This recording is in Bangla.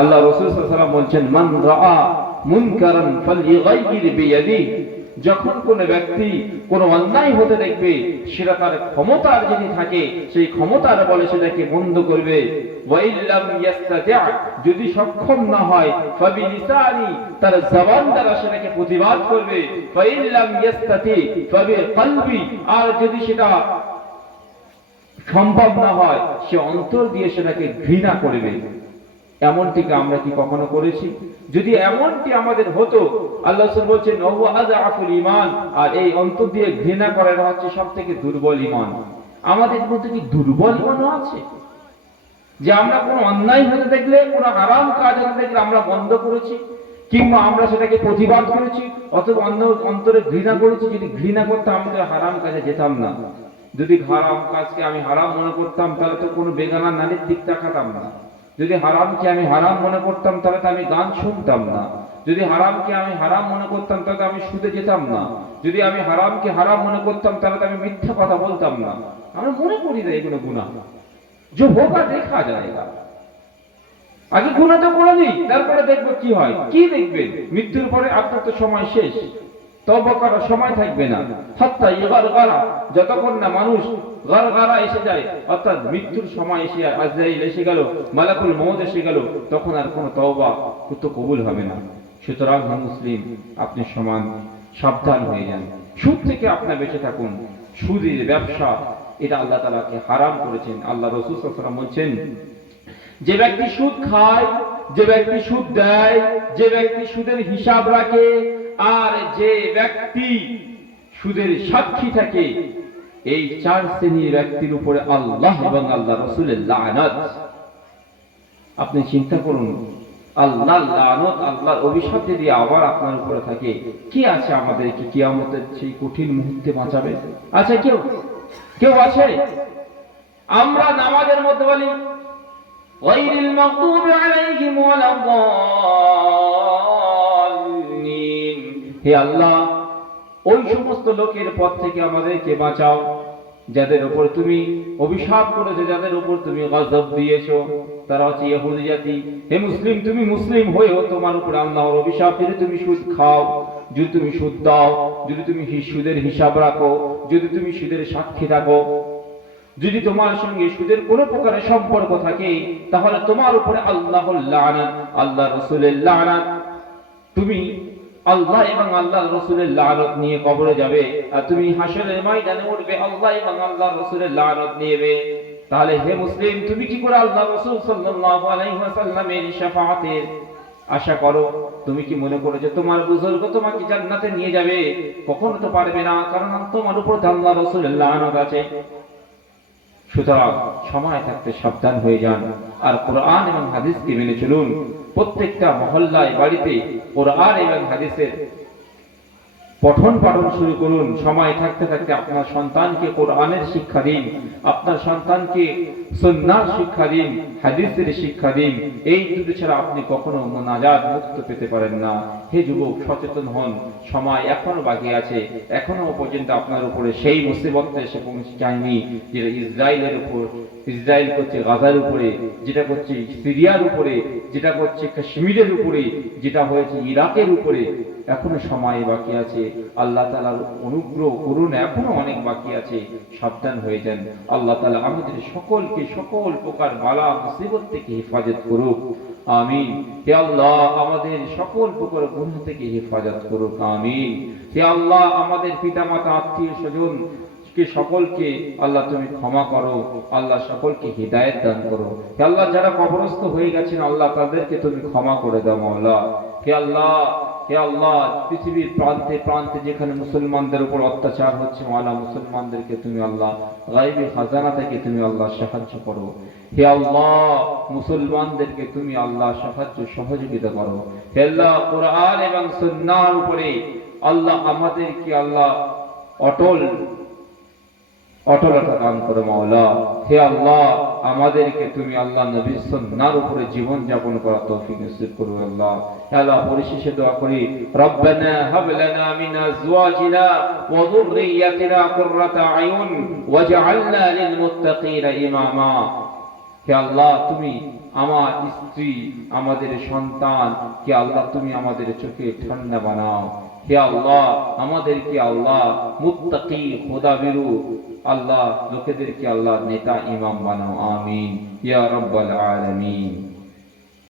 আল্লাহ রাসূল সাল্লাল্লাহু আলাইহি ওয়াসাল্লাম বলেন মান রাআ মুনকারান ফালইগাইয়ির বিয়াদিহি, যখন কোন ব্যক্তি কোন অন্যায় হতে দেখবে সেটা তার ক্ষমতার যদি থাকে সেই ক্ষমতার বলে সেটাকে বন্ধ করবে। ওয়াইল্লাম ইয়াস্তাতি', যদি সক্ষম না হয় ফাবিলিসানি, তার জবান দ্বারা সেটাকে প্রতিবাদ করবে। ফাইল্লাম ইয়াস্তাতি' ফাবিকলবি, আর যদি সেটা সম্ভব না হয় সে অন্তর দিয়ে সেটাকে ঘৃণা করবে। এমনটিকে আমরা কি কখনো করেছি? যদি এমনটি আমাদের হতো, আল্লাহ রাসূল বলেছেন ওয়া আযআফুল ঈমান, আর এই অন্তর দিয়ে ঘৃণা করাটা হচ্ছে সবথেকে দুর্বল ঈমান। আমাদের মধ্যে কি দুর্বল ঈমানও আছে যে আমরা কোনো অন্যায় হতে দেখলে, কোনো হারাম কাজ হতে দেখলে আমরা বন্ধ করেছি, কিংবা আমরা সেটাকে প্রতিবাদ করেছি, অথবা অন্তরে ঘৃণা করেছি? যদি ঘৃণা করতাম আমি তো হারাম কাজে যেতাম না। যদি হারাম কাজকে আমি হারাম মনে করতাম তাহলে তো কোনো বেগানা নারীর দিক তাকাতাম না। যদি হারামকে আমি হারাম মনে করতাম তাহলে তো আমি গান শুনতাম না। যদি হারামকে আমি হারাম মনে করতাম তাহলে তো আমি সুদে যেতাম না। যদি আমি হারামকে হারাম মনে করতাম তাহলে তো আমি মিথ্যা কথা বলতাম না। আমরা মনে করি না এগুলো গুনাহ, যে হোক আর দেখা যায়গা। আগে গুনাহ তো করে দিই, তারপরে দেখবো কি হয়। কি দেখবেন? মৃত্যুর পরে আপনার তো সময় শেষ, তওবা করার সময় থাকবে না। হাত্তা ইগারগারা, যতক্ষণ না মানুষ গারগারা এসে যায়, অর্থাৎ মৃত্যুর সময় এসে, আজরাইল এসে গেল, মালাকুল মউত এসে গেল, তখন আর কোনো তওবা তো কবুল হবে না। সুতরাং মুসলিম আপনি সমান সাবধান হয়ে যান, সুদ থেকে আপনি বেঁচে থাকুন। সুদের ব্যবসা এটা আল্লাহ তাআলাকে হারাম করেছেন। আল্লাহ রাসূল সাল্লাল্লাহু আলাইহি ওয়াসাল্লাম বলেছেন, যে ব্যক্তি সুদ খায়, যে ব্যক্তি সুদ দেয়, যে ব্যক্তি সুদের হিসাব রাখে, আর যে ব্যক্তি সুদের সাক্ষী থাকে, এই চার শ্রেণীর ব্যক্তির উপরে আল্লাহ এবং আল্লাহ রাসূলের লানত। আপনি চিন্তা করুন, আল্লাহর লানত, আল্লাহর অভিশাপ যদি আবার আপনার উপরে থাকে, কি আছে আমাদের কি কিয়ামতের সেই কঠিন মুহূর্তে বাঁচাবে? আছে কেউ? কেউ আছে? আমরা নামাজের মধ্যে বলি গায়রিল মাগদুবি আলাইহিম ওয়ালাদ-দাল্লিন, হে আল্লাহ ওই সমস্ত লোকের পথ থেকে আমাদেরকে বাঁচাও যাদের উপর তুমি অভিশাপ করেছো, যাদের উপর তুমি গজব দিয়েছো, তারা হচ্ছে ইহুদি জাতি। হে মুসলিম, তুমি মুসলিম হয়েও তোমার উপর আল্লাহর অভিশাপ, যদি তুমি সুদ খাও, যদি তুমি সুদ দাও, যদি তুমি সুদের হিসাব রাখো, যদি তুমি সুদের সাক্ষী থাকো, যদি তোমার সঙ্গে সুদের কোনো প্রকারের সম্পর্ক থাকে, তাহলে তোমার উপরে আল্লাহর লানত, আল্লাহ রাসূলের লানত। তুমি আল্লাহ এবং আল্লাহর রাসূলের লানত নিয়ে কবরে যাবে, আর তুমি হাসরের ময়দানে উঠবে আল্লাহ এবং আল্লাহর রাসূলের লানত নিয়ে। তাহলে হে মুসলিম, তুমি কি করে আল্লাহ রাসূল সাল্লাল্লাহু আলাইহি ওয়াসাল্লামের শাফাআতের আশা করো? তুমি কি মনে করো যে তোমার বুজুর্গ তোমাকে জান্নাতে নিয়ে যাবে? কখনো তো পারবে না, কারণ তোমার উপর আল্লাহ রাসূলের লানত আছে। সুতরাং সময় থাকতে সাবধান হয়ে যান, আর কোরআন এবং হাদিসকে মেনে চলুন। প্রত্যেকটা মহল্লায়, বাড়িতে কোরআন এবং হাদিসের পঠন পাঠন শুরু করুন। সময় থাকতে থাকতে আপনার সন্তানকে কোরআনের শিক্ষা দিন, আপনার সন্তানকে সুন্নাহর শিক্ষা দিন, হাদিসের শিক্ষা দিন। এই দুটো ছাড়া আপনি কখনো নাজাত মুক্ত পেতে পারেন না। হে যুবক, সচেতন হন, সময় এখনো বাকি আছে। এখনো পর্যন্ত আপনার উপরে সেই মুসিবতটা এসে পৌঁছে যায়নি যেটা ইসরায়েলের উপর, ইসরায়েল করছে গাজার উপরে, যেটা করছে সিরিয়ার উপরে, যেটা করছে কাশ্মীরের উপরে, যেটা হয়েছে ইরাকের উপরে। এখনো সময় বাকি আছে। আল্লাহ তাআলার অনুগ্রহ করুন, এখনো অনেক বাকি আছে। সাবধান হয়ে যান। আল্লাহ তাআলা আমাদের সকলকে সকল প্রকার বালা মুসিবত থেকে হেফাজত করুক, আমিন। হে আল্লাহ আমাদের সকল প্রকার গুনাহ থেকে হেফাজত করুক, আমিন। হে আল্লাহ আমাদের পিতামাতা, আত্মীয় স্বজন কে সকলকে আল্লাহ তুমি ক্ষমা করো, আল্লাহ সকলকে হিদায়াত দান করো। হে আল্লাহ যারা কবরস্থ হয়ে গেছেন আল্লাহ তাদেরকে তুমি ক্ষমা করে দাও মাওলা। হে আল্লাহ, হে আল্লাহ পৃথিবীর প্রান্তে প্রান্তে যেখানে মুসলমানদের উপর অত্যাচার হচ্ছে মাওলা, মুসলমানদেরকে তুমি আল্লাহ গায়বী খাজানা থেকে তুমি আল্লাহ সাহায্য করো। হে আল্লাহ মুসলমানদেরকে তুমি আল্লাহ সাহায্য সহযোগিতা করো। হে আল্লাহ কোরআন এবং সুন্নাহর উপরে আল্লাহ আমাদেরকে আল্লাহ অটলতা দান করো মাওলা। হে আল্লাহ আমাদেরকে তুমি আল্লাহ নবীর সুন্নাহর উপরে জীবন যাপন করার তৌফিক নসিব করো আল্লাহ। হে আল্লাহ পরিশেষে দোয়া করি, রব্বানা হাব লানা মিন আজওয়াজিনা ওয়া যুররিয়াতিনা কুররাতা আয়ুন ওয়াজআলনা লিল মুত্তাকিনা ইমামা। হে আল্লাহ তুমি আমার স্ত্রী, আমাদের সন্তান, হে আল্লাহ তুমি আমাদের চোখে ঠান্ডা বানাও। হে আল্লাহ আমাদেরকে আল্লাহ মুত্তাকি খোদাভীরু আল্লাহ লোকেদেরকে আল্লাহ নেতা ইমাম বানাও। আমিন ইয়া রাব্বাল আলামিন।